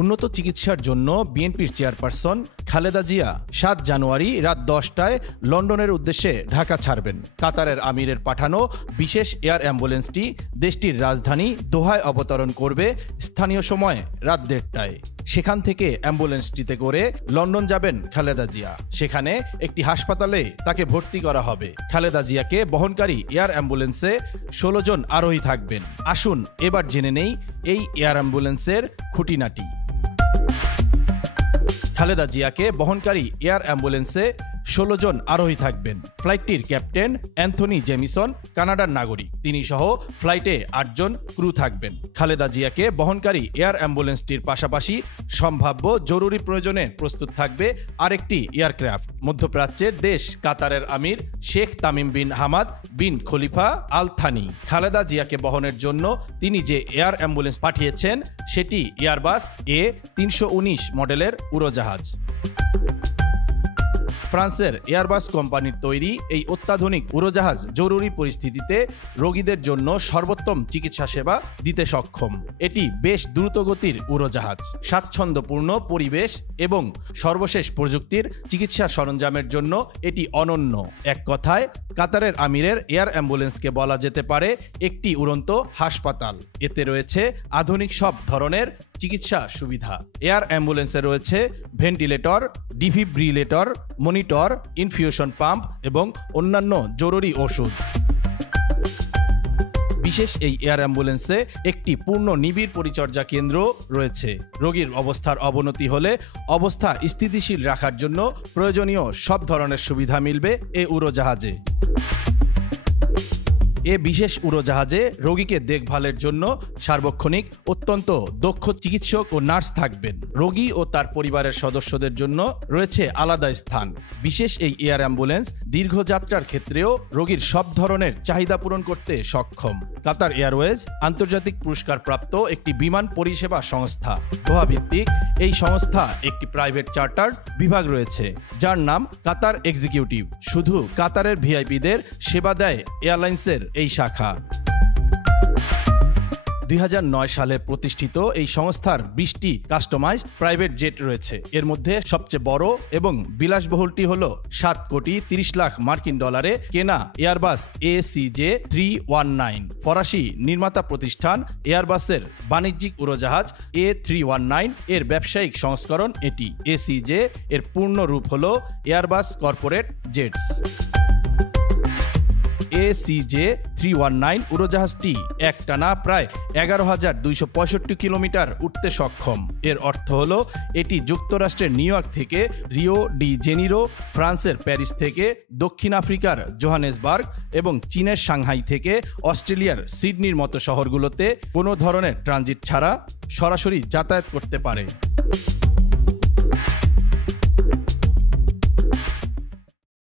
উন্নত চিকিৎসার জন্য বিএনপির চেয়ারপারসন খালেদা জিয়া 7 জানুয়ারি রাত 10টায় লন্ডনের উদ্দেশ্যে ঢাকা ছাড়বেন। কাতারের আমিরের পাঠানো বিশেষ এয়ার অ্যাম্বুলেন্সটি দেশটির রাজধানী দোহায় অবতরণ করবে স্থানীয় সময় রাত 1:30টায়। সেখান থেকে অ্যাম্বুলেন্সটিতে করে লন্ডন যাবেন খালেদা জিয়া। সেখানে একটি হাসপাতালে তাকে ভর্তি করা হবে। খালেদা জিয়াকে বহনকারী এয়ার অ্যাম্বুলেন্সে 16 জন আরোহী থাকবেন। আসুন এবার জেনে নেই এই এয়ার অ্যাম্বুলেন্সের খুঁটিনাটি। খালেদা জিয়াকে বহনকারী এয়ার অ্যাম্বুলেন্সে 16 জন আরোহী থাকবেন। ফ্লাইটটির ক্যাপ্টেন অ্যান্থনি জেমিসন কানাডার নাগরিক। তিনি সহ ফ্লাইটে 8 জন ক্রু থাকবেন। খালেদা জিয়াকে বহনকারী এয়ার অ্যাম্বুলেন্সটির পাশাপাশি সম্ভাব্য জরুরি প্রয়োজনে প্রস্তুত থাকবে আরেকটি এয়ারক্রাফট। মধ্যপ্রাচ্যের দেশ কাতারের আমির Sheikh Tamim bin Hamad bin Khalifa Al Thani Khaleda জিয়াকে বহনের জন্য তিনি যে এয়ার অ্যাম্বুলেন্স পাঠিয়েছেন সেটি এয়ারবাস A319 মডেলের উড়োজাহাজ। ফ্রান্সের এয়ারবাস কোম্পানির তৈরি এই অত্যাধুনিক উড়োজাহাজ জরুরি পরিস্থিতিতে রোগীদের জন্য সর্বোত্তম চিকিৎসা সেবা দিতে সক্ষম। এটি বেশ দ্রুতগতির উড়োজাহাজ, স্বাচ্ছন্দ্যপূর্ণ পরিবেশ এবং সর্বশেষ প্রযুক্তির চিকিৎসা সরঞ্জামের জন্য এটি অনন্য। এক কথায় কাতারের আমিরের এয়ার অ্যাম্বুলেন্সকে বলা যেতে পারে একটি উড়ন্ত হাসপাতাল। এতে রয়েছে আধুনিক সব ধরনের চিকিৎসা সুবিধা। এয়ার অ্যাম্বুলেন্সে রয়েছে ventilator, defibrillator, monitor, infusion pump এবং অন্যান্য জরুরি ওষুধ। বিশেষ এই এয়ার অ্যাম্বুলেন্সে একটি পূর্ণ নিবিড় পরিচর্যা কেন্দ্র রয়েছে। রোগীর অবস্থার অবনতি হলে অবস্থা স্থিতিশীল রাখার জন্য প্রয়োজনীয় সব ধরনের সুবিধা মিলবে এই উড়োজাহাজে। এ বিশেষ উড়োজাহাজে রোগীকে দেখভালের জন্য সার্বক্ষণিক অত্যন্ত দক্ষ চিকিৎসক ও নার্স থাকবেন। রোগী ও তার পরিবারের সদস্যদের জন্য রয়েছে আলাদা স্থান। বিশেষ এই এয়ার অ্যাম্বুলেন্স দীর্ঘযাত্রার ক্ষেত্রেও রোগীর সব ধরনের চাহিদা পূরণ করতে সক্ষম। কাতার এয়ারওয়েজ আন্তর্জাতিক পুরস্কারপ্রাপ্ত একটি বিমান পরিষেবা সংস্থা। দোহা ভিত্তিক এই সংস্থা একটি প্রাইভেট চার্টার বিভাগ রয়েছে যার নাম কাতার এক্সিকিউটিভ। শুধু কাতারের ভিআইপিদের সেবা দেয় এয়ারলাইন্সের এই শাখা। 2009 সালে প্রতিষ্ঠিত এই সংস্থার 20টি কাস্টমাইজড প্রাইভেট জেট রয়েছে। এর মধ্যে সবচেয়ে বড় এবং বিলাসবহুলটি হল 7 কোটি 30 লাখ মার্কিন ডলারে কেনা এয়ারবাস ACJ319। ফরাসি নির্মাতা প্রতিষ্ঠান এয়ারবাসের বাণিজ্যিক উড়োজাহাজ A319 এর ব্যবসায়িক সংস্করণ এটি। ACJ এর পূর্ণ রূপ হল এয়ারবাস কর্পোরেট জেটস। ACJ319 উড়োজাহাজটি একটানা প্রায় 11,265 কিলোমিটার উঠতে সক্ষম। এর অর্থ হল এটি যুক্তরাষ্ট্রের নিউ ইয়র্ক থেকে রিও ডি জেনিরো, ফ্রান্সের প্যারিস থেকে দক্ষিণ আফ্রিকার জোহানেসবার্গ এবং চীনের সাংহাই থেকে অস্ট্রেলিয়ার সিডনির মতো শহরগুলোতে কোনো ধরনের ট্রানজিট ছাড়া সরাসরি যাতায়াত করতে পারে।